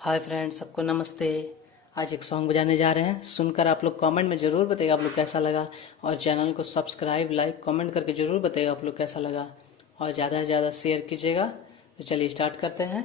Hi friends, सबको नमस्ते। आज एक सॉन्ग बजाने जा रहे हैं, सुनकर आप लोग कमेंट में ज़रूर बताइएगा आप लोग कैसा लगा। और चैनल को सब्सक्राइब लाइक कमेंट करके ज़रूर बताइएगा आप लोग कैसा लगा। और ज़्यादा से ज़्यादा शेयर कीजिएगा। तो चलिए स्टार्ट करते हैं।